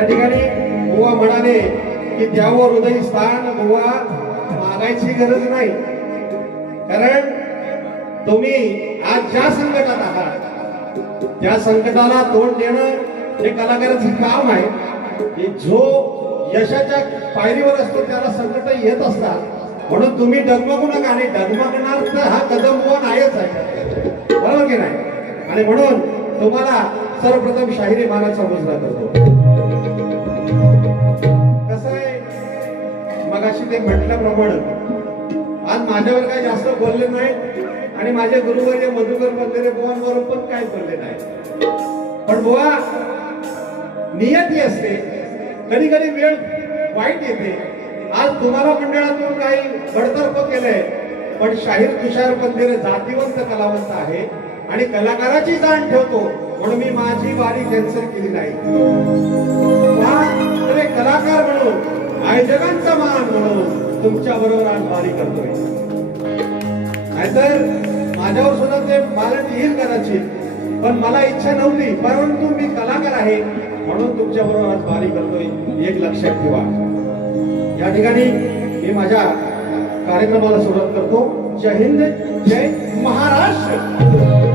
या ठिकाणी बुवा म्हणाले की द्यावं हृदय स्थान, बुवा मागायची गरज नाही, कारण तुम्ही आज ज्या संकटात आहात त्या संकटाला तोंड देणं हे कलाकाराचं काम आहे. की जो यशाच्या पायरीवर असतो त्याला संकट येत असतात, म्हणून तुम्ही डगमगू नका. आणि डगमगणार तर हा कदम बुवा नाहीच आहे, बरोबर की नाही? आणि म्हणून तुम्हाला सर्वप्रथम शाहिरी मानाचा मुजरा करतो. कसं आहे, मगाशी ते म्हटल्याप्रमाणे आज माझ्यावर काही जास्त बोलले नाही आणि माझे गुरुवर्य मधुकर बंधेरे बुवांवर पण काय बोलले नाही. पण बुवा नियती असते, कधी कधी वेळ वाईट येते. आज तुम्हाला मंडळातून काही बडतर्फ केलंय, पण शाहीर तुषार बंधेरे जातीवंत कलावंत आहे आणि कलाकाराची जाण ठेवतो, म्हणून मी माझी वारी कॅन्सल केली नाही. तर एक कलाकार म्हणून आयोजकांचा मान म्हणून तुमच्या बरोबर आज वारी करतोय. नाहीतर माझ्यावर सुद्धा ते मालक येईल कदाचित, पण मला इच्छा नव्हती, परंतु मी कलाकार आहे म्हणून तुमच्या बरोबर आज वारी करतोय, एक लक्षात ठेवा. या ठिकाणी मी माझ्या कार्यक्रमाला सुरुवात करतो. जय हिंद, जय महाराष्ट्र.